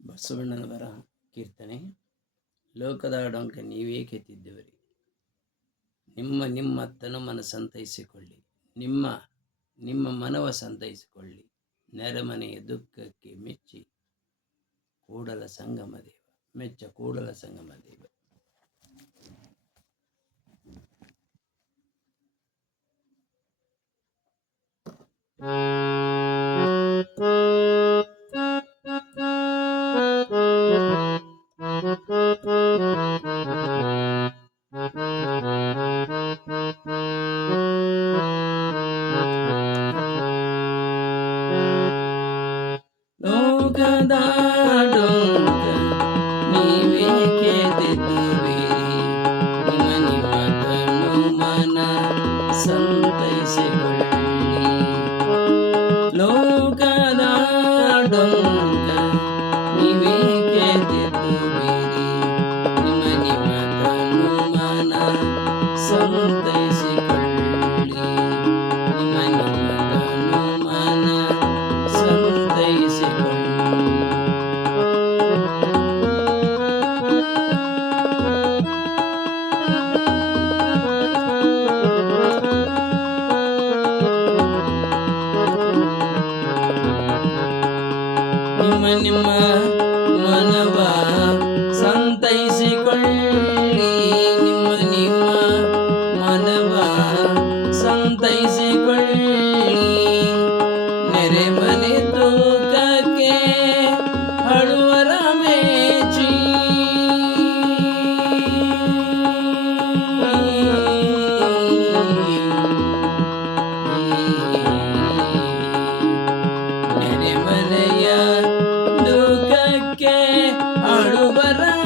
ಬಸವಣ್ಣನವರ ಕೀರ್ತನೆ ಲೋಕದ ಡೊಂಕ ನೀವೇ ಕೆತ್ತಿದ್ದವರಿ ನಿಮ್ಮ ನಿಮ್ಮ ತನುಮನ ಸಂತೈಸಿಕೊಳ್ಳಿ. ನಿಮ್ಮ ನಿಮ್ಮ ಮನವ ಸಂತೈಸಿಕೊಳ್ಳಿ. ನೆರೆಮನೆಯ ದುಃಖಕ್ಕೆ ಮೆಚ್ಚಿ ಕೂಡಲ ಸಂಗಮ ದೇವ, ಮೆಚ್ಚ ಕೂಡಲ ಸಂಗಮ ದೇವ. ಸಂತೈಸಿಕೊಳ್ಳಿ ಸಂತೈಸಿಕೊಳ್ಳಿ ನೆರೆ ಮನೆ ತೂಕಕ್ಕೆ ಅಳುವರ ಮೇಚಿ. ನೆರೆಮನೆಯ ದುಃಖಕ್ಕೆ ಅಳುಬರ ಮೇಚಿ